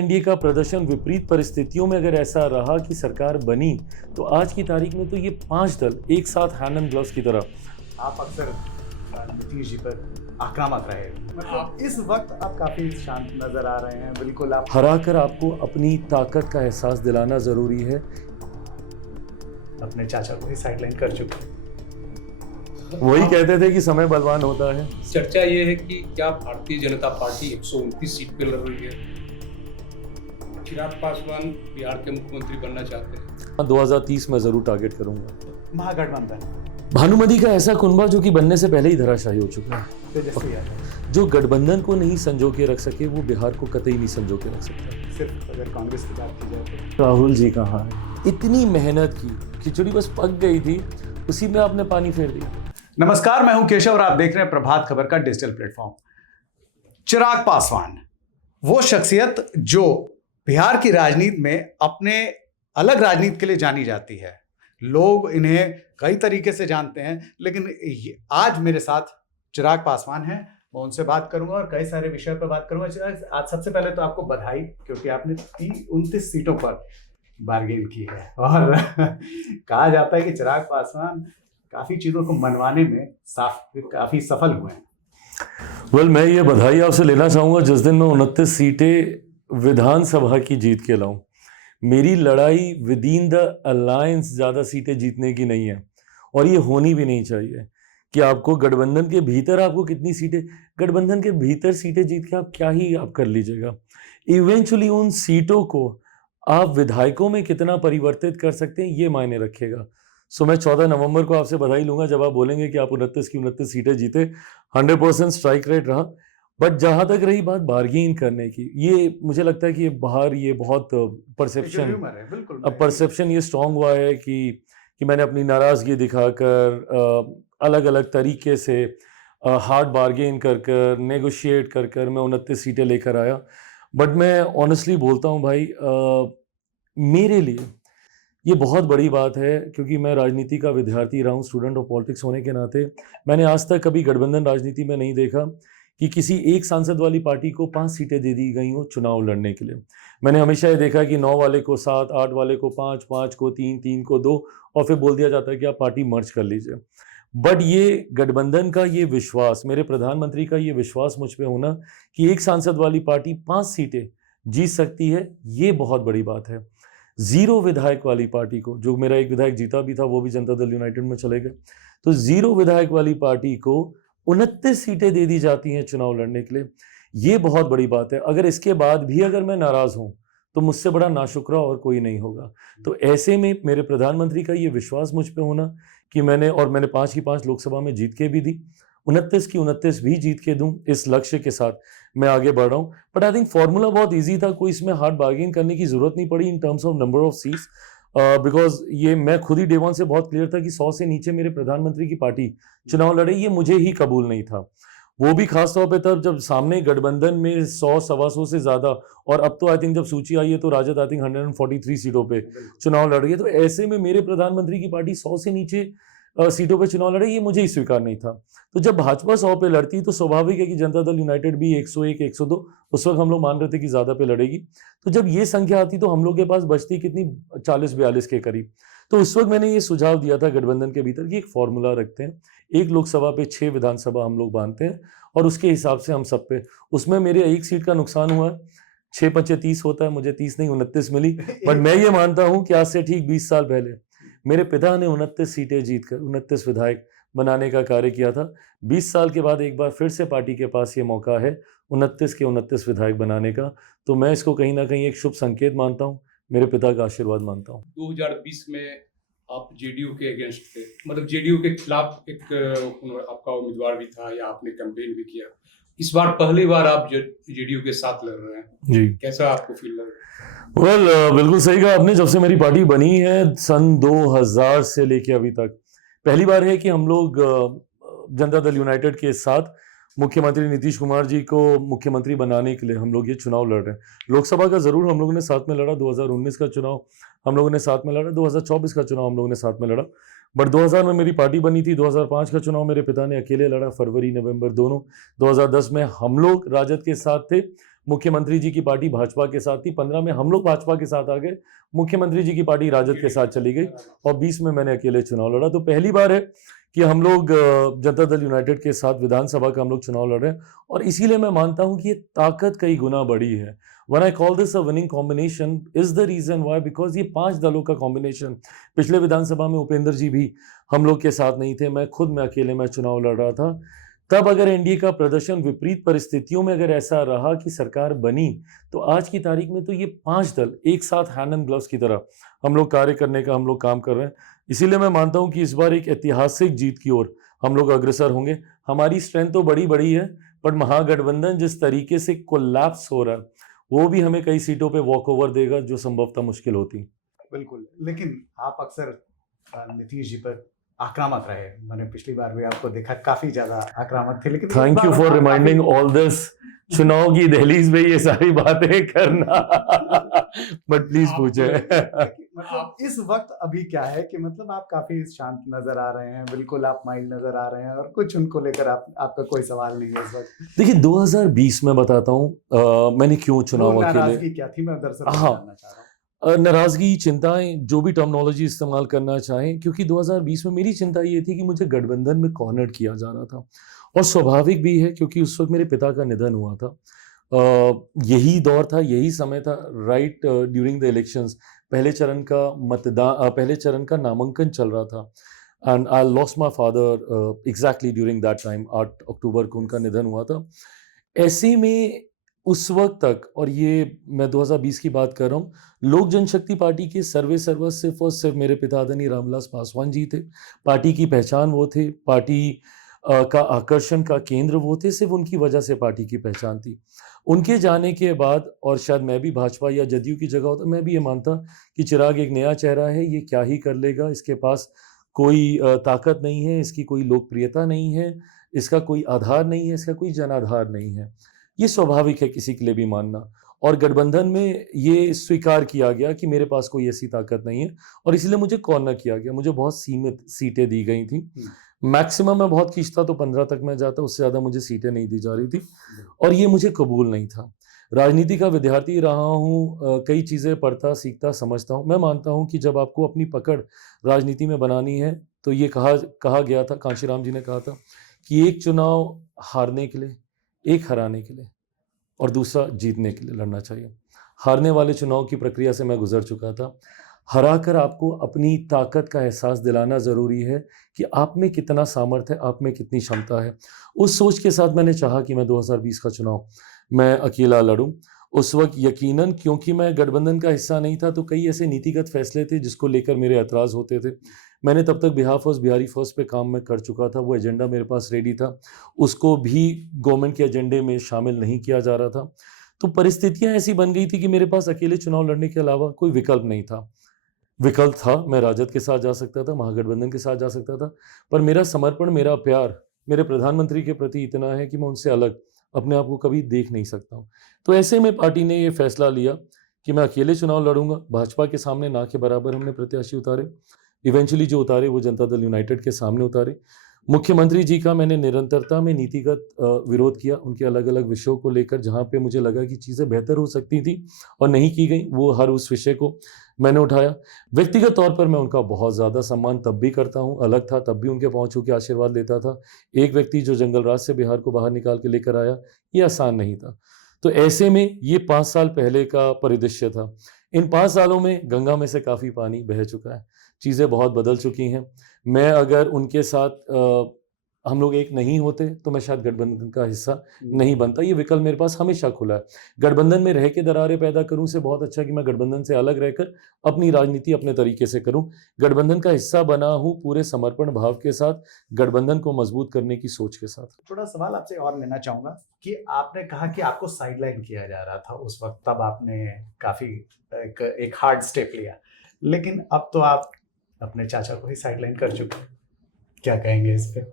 NDA का प्रदर्शन विपरीत परिस्थितियों में अगर ऐसा रहा कि सरकार बनी, तो आज की तारीख में तो ये 5 दल एक साथ हैंड एंड ग्लव्स की तरह। आप अक्सर नीतीश जी पर आक्रामक रहे, मतलब इस वक्त आप काफी शांत नजर आ रहे हैं। बिल्कुल, आप हराकर आपको अपनी ताकत का एहसास दिलाना जरूरी है। अपने चाचा को ही साइडलाइन कर चुके हैं। वही कहते थे कि समय बलवान होता है। चर्चा ये है कि क्या भारतीय जनता पार्टी 129 सीट पे लड़ रही है। चिराग पासवान बिहार के मुख्यमंत्री बनना चाहते हैं। 2030 में जरूर टारगेट करूंगा। महागठबंधन, भानुमति का ऐसा कुनबा जो कि बनने से पहले ही धराशायी हो चुका है। तेजस्वी यादव, जो गठबंधन को नहीं संजो के रख सके, वो बिहार को कतई नहीं संजो के रख सकता। सिर्फ अगर कांग्रेस की बात की जाए तो राहुल जी कहाँ है? इतनी मेहनत की, खिचड़ी बस पक गई थी, उसी में आपने पानी फेर दिया। नमस्कार, मैं हूं केशव और आप देख रहे हैं प्रभात खबर का डिजिटल प्लेटफॉर्म। चिराग पासवान वो शख्सियत जो बिहार की राजनीति में अपने अलग राजनीति के लिए जानी जाती है। लोग इन्हें कई तरीके से जानते हैं, लेकिन आज मेरे साथ चिराग पासवान हैं। मैं उनसे बात करूंगा और कई सारे विषय पर बात करूंगा। चिराग, आज सबसे पहले तो आपको बधाई, क्योंकि आपने 29 सीटों पर बार्गेन की है और कहा जाता है कि चिराग पासवान काफी चीजों को मनवाने में काफी सफल हुए हैं। मैं ये बधाई आपसे लेना चाहूंगा जिस दिन मैं 29 सीटें विधानसभा की जीत के लाऊं। मेरी लड़ाई विद इन द अलायंस ज़्यादा सीटें जीतने की नहीं है, और ये होनी भी नहीं चाहिए कि आपको गठबंधन के भीतर आपको कितनी सीटें, गठबंधन के भीतर सीटें जीत के आप क्या ही आप कर लीजिएगा। इवेंचुअली उन सीटों को आप विधायकों में कितना परिवर्तित कर सकते हैं, ये मायने रखेगा। सो मैं 14 नवंबर को आपसे बधाई लूंगा जब आप बोलेंगे कि आप 29 की 29 सीटें जीते। 100% स्ट्राइक रेट रहा। बट जहां तक रही बात बार्गेन करने की, ये मुझे लगता है कि ये बहुत परसेप्शन ये स्ट्रांग हुआ है कि मैंने अपनी नाराजगी दिखाकर अलग अलग तरीके से हार्ड बार्गेन कर नेगोशिएट कर मैं 29 सीटें लेकर आया। बट मैं ऑनेस्टली बोलता हूँ भाई, मेरे लिए ये बहुत बड़ी बात है, क्योंकि मैं राजनीति का विद्यार्थी रहा हूँ, स्टूडेंट ऑफ पॉलिटिक्स होने के नाते मैंने आज तक कभी गठबंधन राजनीति में नहीं देखा कि किसी एक सांसद वाली पार्टी को 5 सीटें दे दी गई हो चुनाव लड़ने के लिए। मैंने हमेशा ये देखा कि 9 वाले को 7, 8 वाले को 5, 5 को 3, 3 को 2, और फिर बोल दिया जाता है कि आप पार्टी मर्ज कर लीजिए। बट ये गठबंधन का ये विश्वास, मेरे प्रधानमंत्री का ये विश्वास मुझ पे होना कि एक सांसद वाली पार्टी 5 सीटें जीत सकती है, ये बहुत बड़ी बात है। 0 विधायक वाली पार्टी को, जो मेरा एक विधायक जीता भी था, वो भी जनता दल यूनाइटेड में चले गए, तो 0 विधायक वाली पार्टी को 29 सीटें दे दी जाती हैं चुनाव लड़ने के लिए, ये बहुत बड़ी बात है। अगर इसके बाद भी अगर मैं नाराज हूं तो मुझसे बड़ा नाशुक्रा और कोई नहीं होगा। तो ऐसे में मेरे प्रधानमंत्री का ये विश्वास मुझ पे होना कि मैंने 5 की 5 लोकसभा में जीत के भी दी, 29 की 29 भी जीत के दूं, इस लक्ष्य के साथ मैं आगे बढ़ रहा हूं। बट आई थिंक फॉर्मूला बहुत इजी था, कोई इसमें हार्ड बार्गेन करने की जरूरत नहीं पड़ी in terms of number of seats, because ये मैं खुद ही डे वन से बहुत क्लियर था कि 100 से नीचे मेरे प्रधानमंत्री की पार्टी चुनाव लड़े, ये मुझे ही कबूल नहीं था। वो भी खास तौर पे तब जब सामने गठबंधन में 100 सवा 100 से ज्यादा, और अब तो आई थिंक जब सूची आई है तो राजद आई थिंक 143 सीटों पे चुनाव लड़ रही है। तो ऐसे में मेरे प्रधानमंत्री की पार्टी 100 से नीचे सीटों पे चुनाव लड़े, ये मुझे ही स्वीकार नहीं था। तो जब भाजपा 100 पे लड़ती तो स्वाभाविक है कि जनता दल यूनाइटेड भी 101, 102, उस वक्त हम लोग मान रहे थे कि ज्यादा पे लड़ेगी। तो जब ये संख्या आती तो हम लोग के पास बचती कितनी, 40-42 के करीब। तो उस वक्त मैंने ये सुझाव दिया था गठबंधन के भीतर कि एक फॉर्मूला रखते हैं, 1 लोकसभा पे 6 विधानसभा हम लोग बांधते हैं, और उसके हिसाब से हम सब पे, उसमें मेरे 1 सीट का नुकसान हुआ है, 6-5 30 होता है, मुझे 30 नहीं 29 मिली। बट मैं ये मानता हूँ कि आज से ठीक 20 साल पहले मेरे पिता ने 29 सीटें जीतकर 29 विधायक बनाने का कार्य किया था। 20 साल के बाद एक बार फिर से पार्टी के पास ये मौका है 29 के 29 विधायक बनाने का, तो मैं इसको कहीं ना कहीं एक शुभ संकेत मानता हूँ, मेरे पिता का आशीर्वाद मानता हूँ। 2020 में आप जेडीयू के अगेंस्ट थे, मतलब जेडीयू के खिलाफ एक आपका उम्मीदवार भी था या आपने कैंपेन भी किया। इस बार पहली बार आप जेडीयू के साथ लड़ रहे हैं जी, कैसा आपको फील लग रहा है? बिल्कुल सही कहा आपने। जब से मेरी पार्टी बनी है सन 2000 से लेके अभी तक पहली बार है कि हम लोग जनता दल यूनाइटेड के साथ मुख्यमंत्री नीतीश कुमार जी को मुख्यमंत्री बनाने के लिए हम लोग ये चुनाव लड़ रहे हैं। लोकसभा का जरूर हम लोगों ने साथ में लड़ा, 2019 का चुनाव हम लोगों ने साथ में लड़ा, 2024 का चुनाव हम लोगों ने साथ में लड़ा। बट 2000 में मेरी पार्टी बनी थी, 2005 का चुनाव मेरे पिता ने अकेले लड़ा, फरवरी नवंबर दोनों। 2010 में हम लोग राजद के साथ थे, मुख्यमंत्री जी की पार्टी भाजपा के साथ थी, 15 में हम लोग भाजपा के साथ आ गए, मुख्यमंत्री जी की पार्टी राजद के साथ चली गई और 20 में मैंने अकेले चुनाव लड़ा। तो पहली बार है कि हम लोग जनता दल यूनाइटेड के साथ विधानसभा का हम लोग चुनाव लड़ रहे हैं और इसीलिए मैं मानता हूं कि ये ताकत कई गुना बड़ी है। When I call this a winning combination is the reason why, because ये 5 दलों का कॉम्बिनेशन, पिछले विधानसभा में उपेंद्र जी भी हम लोग के साथ नहीं थे, मैं अकेले में चुनाव लड़ रहा था। तब अगर एनडीए का प्रदर्शन विपरीत परिस्थितियों में अगर ऐसा रहा कि सरकार बनी, तो आज की तारीख में तो ये 5 दल एक साथ हैंड एंड ग्लव्स की तरह हम लोग कार्य करने का हम लोग काम कर रहे हैं। इसीलिए मैं मानता हूं कि इस बार एक ऐतिहासिक जीत की ओर हम लोग अग्रसर होंगे। हमारी स्ट्रेंथ तो बड़ी है, पर महागठबंधन जिस तरीके से कोलैप्स हो रहा है वो भी हमें कई सीटों पे वॉक ओवर देगा, जो संभवतः मुश्किल होती। बिल्कुल, लेकिन आप अक्सर नीतीश जी पर आक्रामक रहे। मैंने पिछली बार भी आपको देखा, काफी ज्यादा आक्रामक थे, लेकिन thank you for reminding all this. चुनाव की दहलीज में ये सारी बातें करना बट प्लीज पूछे। मतलब इस वक्त अभी क्या है कि मतलब आप काफी शांत नजर आ रहे हैं, बिल्कुल आप माइल्ड नजर आ रहे हैं और कुछ उनको लेकर आपका कोई सवाल नहीं है इस वक्त। देखिए 2020 में बताता हूँ मैंने क्यों चुनाव अकेले, क्या थी, मैं दरअसल जानना चाह रहा हूँ। नाराजगी, चिंताएं, जो भी टर्मिनोलॉजी इस्तेमाल करना चाहें, क्योंकि 2020 में मेरी चिंता ये थी कि मुझे गठबंधन में कॉर्नर किया जा रहा था और स्वाभाविक भी है क्योंकि उस वक्त मेरे पिता का निधन हुआ था। यही दौर था, यही समय था, राइट ड्यूरिंग द इलेक्शंस, पहले चरण का नामांकन चल रहा था and I lost my father exactly during that time. 8 अक्टूबर को उनका निधन हुआ था। ऐसे में उस वक्त तक, और ये मैं 2020 की बात कर रहा हूँ, लोक जनशक्ति पार्टी के सर्वस्व सिर्फ और सिर्फ मेरे पिता आदरणीय रामविलास पासवान जी थे। पार्टी की पहचान वो थे, पार्टी का आकर्षण का केंद्र वो थे, सिर्फ उनकी वजह से पार्टी की पहचान थी। उनके जाने के बाद, और शायद मैं भी भाजपा या जदयू की जगह होता, मैं भी ये मानता कि चिराग एक नया चेहरा है, ये क्या ही कर लेगा, इसके पास कोई ताकत नहीं है, इसकी कोई लोकप्रियता नहीं है, इसका कोई आधार नहीं है, इसका कोई जनाधार नहीं है। ये स्वाभाविक है किसी के लिए भी मानना, और गठबंधन में ये स्वीकार किया गया कि मेरे पास कोई ऐसी ताकत नहीं है और इसलिए मुझे कॉर्नर किया गया। मुझे बहुत सीमित सीटें दी गई थी, मैक्सिमम मैं बहुत खींचता तो 15 तक मैं जाता, उससे ज़्यादा मुझे सीटें नहीं दी जा रही थी और ये मुझे कबूल नहीं था। राजनीति का विद्यार्थी रहा हूँ, कई चीज़ें पढ़ता, सीखता, समझता हूँ। मैं मानता हूँ कि जब आपको अपनी पकड़ राजनीति में बनानी है तो ये कहा गया था, कांशीराम जी ने कहा था कि एक चुनाव हारने के लिए, एक हराने के लिए और दूसरा जीतने के लिए लड़ना चाहिए। हारने वाले चुनाव की प्रक्रिया से मैं गुजर चुका था। हराकर आपको अपनी ताकत का एहसास दिलाना ज़रूरी है कि आप में कितना सामर्थ्य है, आप में कितनी क्षमता है। उस सोच के साथ मैंने चाहा कि मैं 2020 का चुनाव मैं अकेला लड़ूं। उस वक्त यकीनन क्योंकि मैं गठबंधन का हिस्सा नहीं था तो कई ऐसे नीतिगत फैसले थे जिसको लेकर मेरे एतराज़ होते थे। मैंने तब तक बिहार फर्स्ट, बिहारी फर्स्ट पे काम मैं कर चुका था, वो एजेंडा मेरे पास रेडी था, उसको भी गवर्नमेंट के एजेंडे में शामिल नहीं किया जा रहा था। तो परिस्थितियां ऐसी बन गई थी कि मेरे पास अकेले चुनाव लड़ने के अलावा कोई विकल्प नहीं था। विकल्प था, मैं राजद के साथ जा सकता था, महागठबंधन के साथ जा सकता था, पर मेरा समर्पण, मेरा प्यार मेरे प्रधानमंत्री के प्रति इतना है कि मैं उनसे अलग अपने आप को कभी देख नहीं सकता हूँ। तो ऐसे में पार्टी ने ये फैसला लिया कि मैं अकेले चुनाव लड़ूंगा। भाजपा के सामने ना के बराबर हमने प्रत्याशी उतारे, इवेंचुअली जो उतारे वो जनता दल यूनाइटेड के सामने उतारे। मुख्यमंत्री जी का मैंने निरंतरता में नीतिगत विरोध किया, उनके अलग अलग विषयों को लेकर, जहाँ पे मुझे लगा कि चीज़ें बेहतर हो सकती थी और नहीं की गई, वो हर उस विषय को मैंने उठाया। व्यक्तिगत तौर पर मैं उनका बहुत ज़्यादा सम्मान तब भी करता हूँ, अलग था तब भी उनके पहुँच के आशीर्वाद लेता था। एक व्यक्ति जो जंगल राज से बिहार को बाहर निकाल के लेकर आया, ये आसान नहीं था। तो ऐसे में ये 5 साल पहले का परिदृश्य था। इन 5 सालों में गंगा में से काफ़ी पानी बह चुका है, चीज़ें बहुत बदल चुकी हैं। मैं अगर उनके साथ हम लोग एक नहीं होते तो मैं शायद गठबंधन का हिस्सा नहीं बनता। ये विकल्प मेरे पास हमेशा खुला है। गठबंधन में रह के दरारें पैदा करूं से बहुत अच्छा कि मैं गठबंधन से अलग रहकर अपनी राजनीति अपने तरीके से करूं। गठबंधन का हिस्सा बना हूं पूरे समर्पण भाव के साथ, गठबंधन को मजबूत करने की सोच के साथ। थोड़ा सवाल आपसे और लेना चाहूंगा कि आपने कहा कि आपको साइडलाइन किया जा रहा था उस वक्त, तब आपने काफी एक हार्ड स्टेप लिया, लेकिन अब तो आप अपने चाचा को ही साइडलाइन कर चुके हैं, क्या कहेंगे इस पे?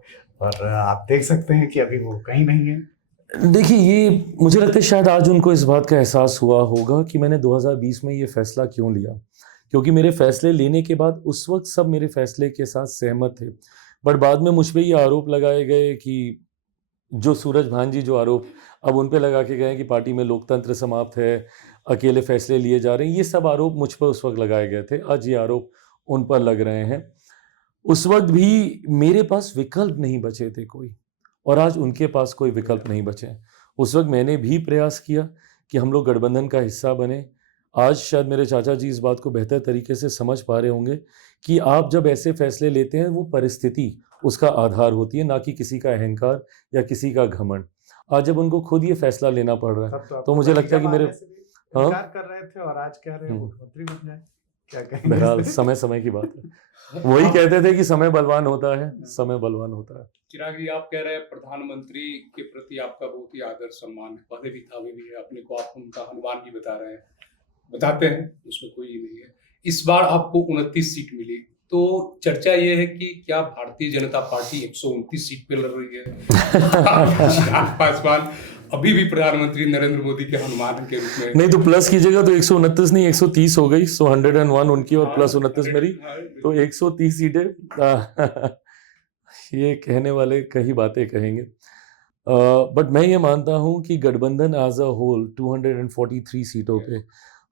और आप देख सकते हैं कि अभी वो कहीं नहीं है। देखिए, ये मुझे लगता है शायद आज उनको इस बात का एहसास हुआ होगा कि मैंने 2020 में ये फैसला क्यों लिया, क्योंकि मेरे फैसले लेने के बाद उस वक्त सब मेरे फैसले के साथ सहमत थे, बट बाद में मुझ पर ये आरोप लगाए गए कि जो सूरज भान जी जो आरोप अब उन पे लगा के गए हैं कि पार्टी में लोकतंत्र समाप्त है, अकेले फैसले लिए जा रहे हैं, ये सब आरोप मुझ पर उस वक्त लगाए गए थे। आज ये आरोप उन पर लग रहे हैं। उस वक्त भी मेरे पास विकल्प नहीं बचे थे कोई, और आज उनके पास कोई विकल्प नहीं बचे हैं। उस वक्त मैंने भी प्रयास किया कि हम लोग गठबंधन का हिस्सा बने। आज शायद मेरे चाचा जी इस बात को बेहतर तरीके से समझ पा रहे होंगे कि आप जब ऐसे फैसले लेते हैं, वो परिस्थिति उसका आधार होती है, ना कि किसी का अहंकार या किसी का घमंड। आज जब उनको खुद ये फैसला लेना पड़ रहा है, तो मुझे लगता है कि मेरे इनकार कर रहे थे और आज कह रहे हैं मुख्यमंत्री बन जाए, क्या कहेंगे? बहरहाल समय समय की बात है। वही कहते थे कि समय बलवान होता है, समय बलवान होता है। चिराग जी, आप कह रहे हैं प्रधानमंत्री के प्रति आपका बहुत ही आदर सम्मान है, पहले भी था, अभी भी है, अपने को आप उनका हनुमान भी बता रहे हैं, बताते हैं, उसमें कोई ही नहीं है। इस बार आपको 29 सीट मिली, तो चर्चा ये है कि क्या भारतीय जनता पार्टी 129 सीट पे लड़ रही है? चिराग पासवान अभी भी प्रधानमंत्री नरेंद्र मोदी के हनुमान के रूप में। नहीं तो प्लस कीजिएगा तो 129 नहीं 130 हो गई, सो 101 उनकी और प्लस 29 मेरी, तो 130 सीटें। ये कहने वाले कई बातें कहेंगे, बट मैं ये मानता हूँ कि गठबंधन एज अ होल 243 सीटों पे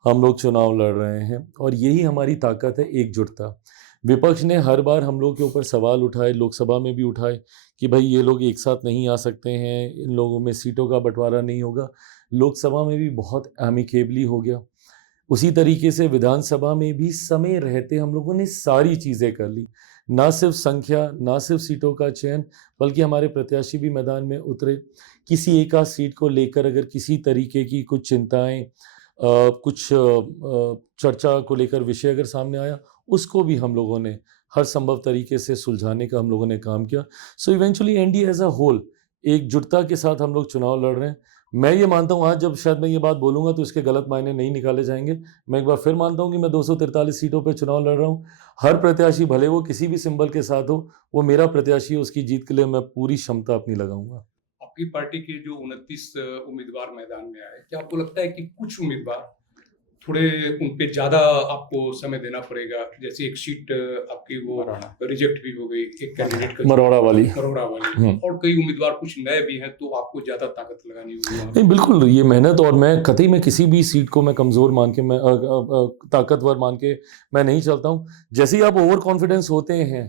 हम लोग चुनाव लड़ रहे हैं, और यही हमारी ताकत है, एकजुटता। विपक्ष ने हर बार हम लोग के ऊपर सवाल उठाए, लोकसभा में भी उठाए कि भाई ये लोग एक साथ नहीं आ सकते हैं, इन लोगों में सीटों का बंटवारा नहीं होगा। लोकसभा में भी बहुत एमिकेबली हो गया। उसी तरीके से विधानसभा में भी समय रहते हम लोगों ने सारी चीज़ें कर ली, ना सिर्फ संख्या, ना सिर्फ सीटों का चयन, बल्कि हमारे प्रत्याशी भी मैदान में उतरे। किसी एक आध सीट को लेकर अगर किसी तरीके की कुछ चिंताएं, कुछ चर्चा को लेकर विषय अगर सामने आया, उसको भी हम लोगों ने हर संभव तरीके से सुलझाने का हम लोगों ने काम किया। So eventually NDA as a whole एकजुटता के साथ हम लोग चुनाव लड़ रहे हैं। मैं ये मानता हूँ, आज जब शायद मैं ये बात बोलूँगा तो इसके गलत मायने नहीं निकाले जाएंगे। मैं एक बार फिर मानता हूँ कि मैं 243 सीटों पे चुनाव लड़ रहा हूँ। हर प्रत्याशी, भले वो किसी भी सिंबल के साथ हो, वो मेरा प्रत्याशी है, उसकी जीत के लिए मैं पूरी क्षमता अपनी लगाऊंगा। आपकी पार्टी के जो 29 उम्मीदवार मैदान में आए, क्या आपको लगता है कि कुछ उम्मीदवार थोड़े उन पे ज्यादा आपको समय देना पड़ेगा? जैसे एक सीट आपकी वो रिजेक्ट भी हो गई, एक कैंडिडेट का, मरोड़ा वाली, और कई उम्मीदवार कुछ नए भी हैं, तो आपको ज्यादा ताकत लगानी होगी। नहीं, बिल्कुल ये मेहनत, और मैं कतई में किसी भी सीट को मैं कमजोर मान के, मैं ताकतवर मान के मैं नहीं चलता हूँ। जैसे ही आप ओवर कॉन्फिडेंस होते हैं,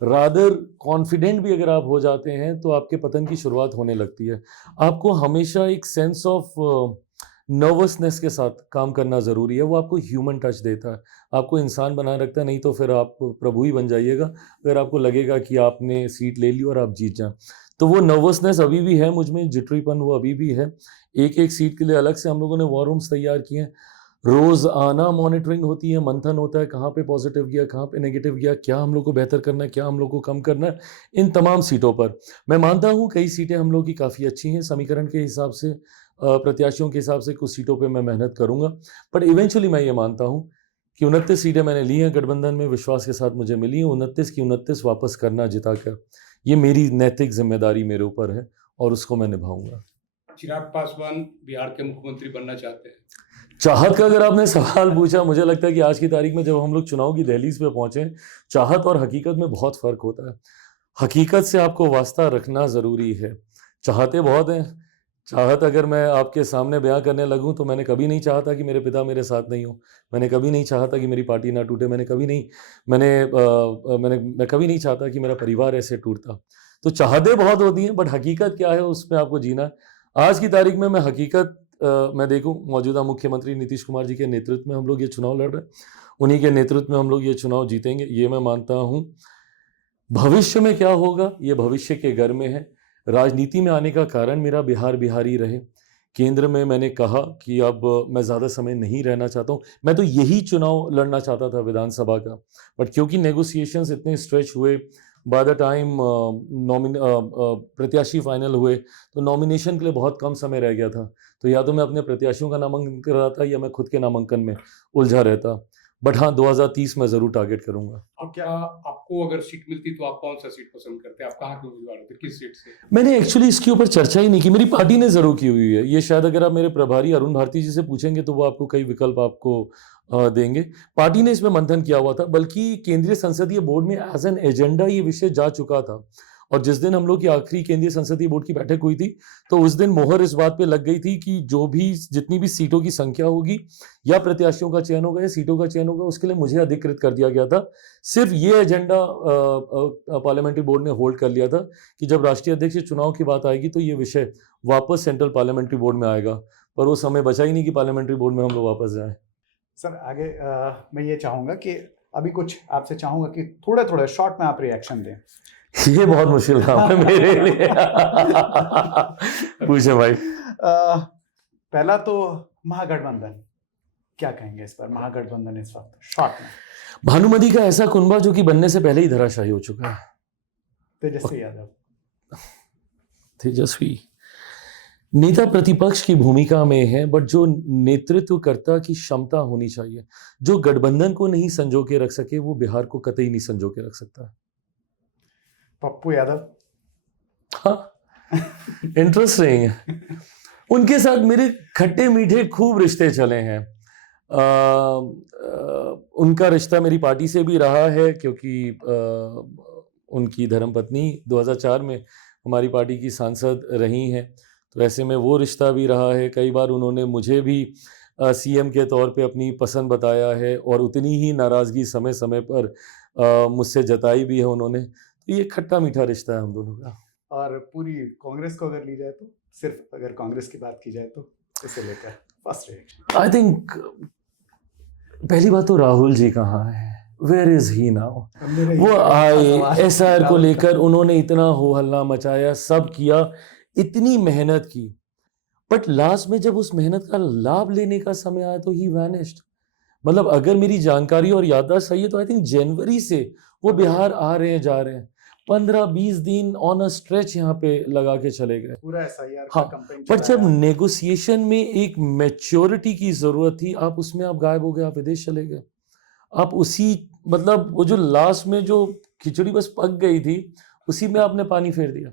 रादर कॉन्फिडेंट भी अगर आप हो जाते हैं, तो आपके पतन की शुरुआत होने लगती है। आपको हमेशा एक सेंस ऑफ नर्वसनेस के साथ काम करना ज़रूरी है। वो आपको ह्यूमन टच देता है, आपको इंसान बनाए रखता है। नहीं तो फिर आप प्रभु ही बन जाइएगा अगर आपको लगेगा कि आपने सीट ले ली और आप जीत जाएं। तो वो नर्वसनेस अभी भी है मुझ में, जिटरीपन वो अभी भी है। एक एक सीट के लिए अलग से हम लोगों ने वॉर रूम्स तैयार किए हैं। रोज़ आना मॉनिटरिंग होती है, मंथन होता है, कहाँ पे पॉजिटिव गया, कहाँ पे नेगेटिव गया, क्या हम लोग को बेहतर करना है, क्या हम लोग को कम करना है। इन तमाम सीटों पर मैं मानता हूँ कई सीटें हम लोग की काफ़ी अच्छी हैं, समीकरण के हिसाब से, प्रत्याशियों के हिसाब से कुछ सीटों पे मैं मेहनत करूंगा। बट इवेंचुअली मैं ये मानता हूँ कि 29 सीटें मैंने ली हैं गठबंधन में, विश्वास के साथ मुझे मिली हैं। 29 की 29 वापस करना जिताकर, ये मेरी नैतिक जिम्मेदारी मेरे ऊपर है, और उसको मैं निभाऊंगा। चिराग पासवान बिहार के मुख्यमंत्री बनना चाहते हैं? चाहत का अगर आपने सवाल पूछा, मुझे लगता है कि आज की तारीख में जब हम लोग चुनाव की दहलीज पे पहुंचे, चाहत और हकीकत में बहुत फ़र्क होता है। हकीकत से आपको वास्ता रखना ज़रूरी है। चाहते बहुत हैं, चाहत अगर मैं आपके सामने बयां करने लगूं, तो मैंने कभी नहीं चाहा था कि मेरे पिता मेरे साथ नहीं हो, मैंने कभी नहीं चाहा था कि मेरी पार्टी ना टूटे, मैं कभी नहीं चाहता कि मेरा परिवार ऐसे टूटता। तो चाहते बहुत होती हैं, बट हकीकत क्या है उसमें आपको जीना है। आज की तारीख में मैं हकीकत मैं देखूं, मौजूदा मुख्यमंत्री नीतीश कुमार जी के नेतृत्व में हम लोग ये चुनाव लड़ रहे हैं, उन्हीं के नेतृत्व में हम लोग ये चुनाव जीतेंगे, ये मैं मानता हूँ। भविष्य में क्या होगा, ये भविष्य के घर में है। राजनीति में आने का कारण मेरा बिहार बिहारी रहे। केंद्र में मैंने कहा कि अब मैं ज़्यादा समय नहीं रहना चाहता हूँ। मैं तो यही चुनाव लड़ना चाहता था विधानसभा का, बट क्योंकि नेगोशिएशंस इतने स्ट्रेच हुए, बाय द टाइम प्रत्याशी फाइनल हुए, तो नॉमिनेशन के लिए बहुत कम समय रह गया था। तो या तो मैं अपने प्रत्याशियों का नामांकन कर रहा था, या मैं खुद के नामांकन में उलझा रहता। बट हाँ, 2030 में ज़रूर टारगेट करूंगा। अब क्या आपको अगर सीट मिलती तो आप कौन सा सीट पसंद करते हैं? आप कहाँ के उम्मीदवार होते, किस सीट से? मैंने एक्चुअली इसके ऊपर चर्चा ही नहीं की, मेरी पार्टी ने ज़रूर की हुई है। ये शायद अगर आप मेरे प्रभारी अरुण भारती जी से पूछेंगे तो वो आपको कई विकल्प आपको देंगे। पार्टी ने इसमें मंथन किया हुआ था, बल्कि केंद्रीय संसदीय बोर्ड में एज एन एजेंडा ये विषय जा चुका था, और जिस दिन हम लोग की आखिरी केंद्रीय संसदीय बोर्ड की बैठक हुई थी, तो उस दिन मोहर इस बात पे लग गई थी कि जो भी जितनी भी सीटों की संख्या होगी या प्रत्याशियों का चयन होगा या सीटों का चयन होगा, उसके लिए मुझे अधिकृत कर दिया गया था। सिर्फ ये एजेंडा पार्लियामेंट्री बोर्ड ने होल्ड कर लिया था कि जब राष्ट्रीय अध्यक्ष चुनाव की बात आएगी तो ये विषय वापस सेंट्रल पार्लियामेंट्री बोर्ड में आएगा, पर वो समय बचा ही नहीं कि पार्लियामेंट्री बोर्ड में हम लोग वापस जाएं। सर आगे मैं ये चाहूँगा कि अभी कुछ आपसे चाहूँगा कि थोड़े थोड़े शॉर्ट में आप रिएक्शन दें। ये बहुत मुश्किल काम है मेरे लिए। पूछे भाई। पहला तो महागठबंधन, क्या कहेंगे इस पर? महागठबंधन इस वक्त शॉर्ट में। भानुमति का ऐसा कुनबा जो कि बनने से पहले ही धराशायी हो चुका है। तेजस्वी यादव, तेजस्वी नेता प्रतिपक्ष की भूमिका में है, बट जो नेतृत्वकर्ता की क्षमता होनी चाहिए, जो गठबंधन को नहीं संजो के रख सके, वो बिहार को कतई नहीं संजो के रख सकता। पप्पू यादव, हाँ, इंटरेस्टिंग। उनके साथ मेरे खट्टे मीठे खूब रिश्ते चले हैं। उनका रिश्ता मेरी पार्टी से भी रहा है, क्योंकि उनकी धर्मपत्नी 2004 में हमारी पार्टी की सांसद रही हैं, तो ऐसे में वो रिश्ता भी रहा है। कई बार उन्होंने मुझे भी सीएम के तौर पे अपनी पसंद बताया है, और उतनी ही नाराज़गी समय समय पर मुझसे जताई भी है उन्होंने। तो ये खट्टा मीठा रिश्ता है हम दोनों का। और पूरी कांग्रेस को अगर ली जाए तो, सिर्फ अगर कांग्रेस की बात की जाए तो, इसे लेकर फर्स्ट रिएक्शन। आई थिंक पहली बात तो राहुल जी कहाँ है, वेयर इज ही नाउ? वो आए एसआर को लेकर, उन्होंने इतना हो हल्ला मचाया, सब किया, इतनी मेहनत की, बट लास्ट में जब उस मेहनत का लाभ लेने का समय आया तो ही वैनिश्ड। मतलब अगर मेरी जानकारी और याददाश्त सही है तो आई थिंक जनवरी से वो बिहार आ रहे हैं, जा रहे हैं, 15-20 दिन ऑन अ स्ट्रेच यहाँ पे लगा के चले गए पूरा एसआईआर हाँ, का कैंपेन पर जब नेगोशिएशन में एक मैच्योरिटी की जरूरत थी, आप उसमें आप गायब हो गए, आप विदेश चले गए। आप उसी मतलब वो जो लास्ट में जो खिचड़ी बस पक गई थी, उसी में आपने पानी फेर दिया।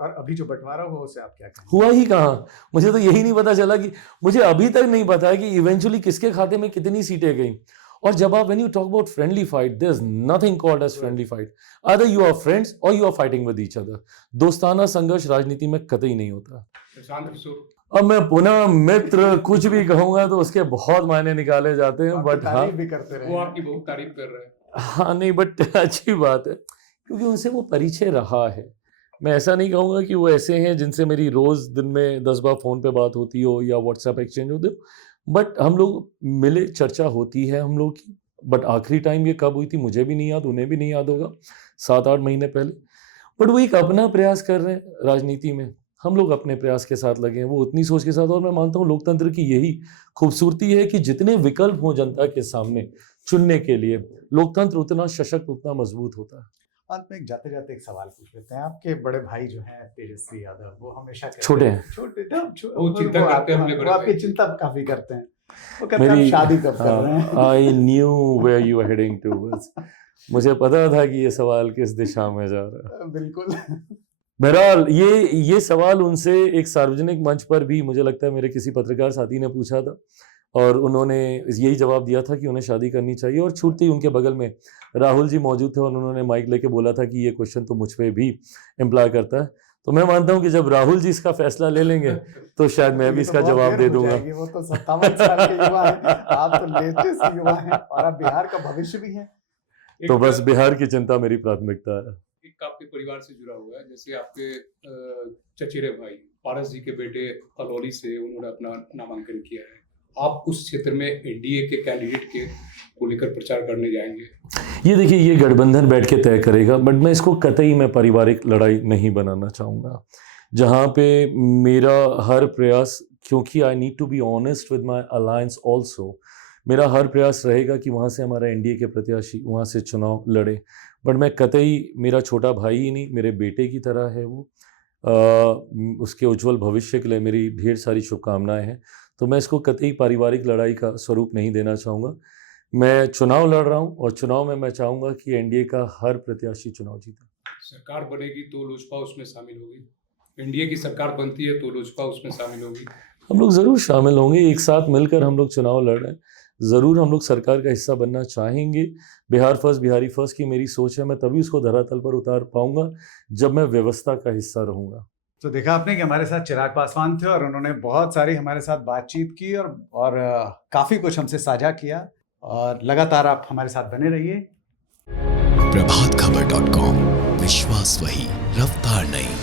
और अभी जो बंटवारा हुआ उसे आप क्या कहेंगे? हुआ ही कहाँ? मुझे तो यही नहीं पता चला कि मुझे अभी तक नहीं पता है कि इवेंचुअली किसके खाते में कितनी सीटें गई। और जब आप when you talk about friendly fight, there is nothing called as friendly fight. Either you are friends or you are fighting with each other. दोस्ताना संघर्ष राजनीति में कतई नहीं होता। प्रशांत किशोर, अब मैं पुनः मित्र कुछ भी कहूंगा तो उसके बहुत मायने निकाले जाते हैं, बट हाँ, भी करते रहे, वो आपकी बहुत तारीफ कर रहे हैं। हाँ नहीं, बट अच्छी बात है क्योंकि उनसे वो परिचय रहा है। मैं ऐसा नहीं कहूँगा कि वो ऐसे हैं जिनसे मेरी रोज़ दिन में 10 बार फ़ोन पे बात होती हो या व्हाट्सएप एक्सचेंज होते हो, बट हम लोग मिले, चर्चा होती है हम लोग की। बट आखिरी टाइम ये कब हुई थी मुझे भी नहीं याद, उन्हें भी नहीं याद होगा, 7-8 महीने पहले। बट वो एक अपना प्रयास कर रहे हैं राजनीति में, हम लोग अपने प्रयास के साथ लगे हैं, वो उतनी सोच के साथ। और मैं मानता हूँ लोकतंत्र की यही खूबसूरती है कि जितने विकल्प हों जनता के सामने चुनने के लिए, लोकतंत्र उतना सशक्त, उतना मजबूत होता है। अंत में जाते जाते एक सवाल पूछ लेते हैं। आपके बड़े भाई जो हैं तेजस्वी यादव, वो हमेशा छोटे हैं, वो चिंता करते हैं अपने बड़े वो आपकी भाई। चिंता काफी करते हैं। वो कहते हैं आप शादी कब कर रहे हैं? I knew where you are heading towards. मुझे पता था कि ये सवाल किस दिशा में जा रहा है। बिल्कुल। बहरहाल ये सवाल उनसे एक सार्वजनिक मंच पर भी मुझे लगता है मेरे किसी पत्रकार साथी ने पूछा था, और उन्होंने यही जवाब दिया था कि उन्हें शादी करनी चाहिए। और छूटते ही उनके बगल में राहुल जी मौजूद थे और उन्होंने माइक लेके बोला था कि ये क्वेश्चन तो मुझ पे भी इम्प्लाई करता है। तो मैं मानता हूँ कि जब राहुल जी इसका फैसला ले लेंगे तो शायद मैं भी इसका जवाब दे दूंगा। वो तो 57 साल के युवा हैं, आप तो लेटेस्ट युवा हैं और आप बिहार का भविष्य भी हैं। तो बस बिहार की चिंता मेरी प्राथमिकता है। एक आपके परिवार से जुड़ा हुआ है, जैसे आपके चचेरे भाई पारस जी के बेटे कलौली से उन्होंने अपना नामांकन किया है, आप उस क्षेत्र में एनडीए के कैंडिडेट के को लेकर प्रचार करने जाएंगे? ये देखिए, ये गठबंधन बैठ के तय करेगा, बट मैं इसको कतई मैं पारिवारिक लड़ाई नहीं बनाना चाहूँगा, जहाँ पे मेरा हर प्रयास, क्योंकि I need to be honest with my alliance also, मेरा हर प्रयास रहेगा कि वहाँ से हमारा एनडीए के प्रत्याशी वहाँ से चुनाव लड़े। बट मैं कतई, मेरा छोटा भाई ही नहीं, मेरे बेटे की तरह है वो, उसके उज्जवल भविष्य के लिए मेरी ढेर सारी शुभकामनाएं हैं। तो मैं इसको कतई पारिवारिक लड़ाई का स्वरूप नहीं देना चाहूँगा। मैं चुनाव लड़ रहा हूँ और चुनाव में मैं चाहूँगा कि एनडीए का हर प्रत्याशी चुनाव जीते। सरकार बनेगी तो लोजपा उसमें शामिल होगी, एनडीए की सरकार बनती है तो लोजपा उसमें शामिल होगी? हम लोग ज़रूर शामिल होंगे, एक साथ मिलकर हम लोग चुनाव लड़ रहे हैं। ज़रूर हम लोग सरकार का हिस्सा बनना चाहेंगे। बिहार फर्स्ट, बिहारी फर्स्ट की मेरी सोच है, मैं तभी उसको धरातल पर उतार पाऊंगा जब मैं व्यवस्था का हिस्सा रहूंगा। तो देखा आपने कि हमारे साथ चिराग पासवान थे और उन्होंने बहुत सारी हमारे साथ बातचीत की और काफ़ी कुछ हमसे साझा किया, और लगातार आप हमारे साथ बने रहिए। प्रभात खबर.com, विश्वास वही, रफ्तार नहीं।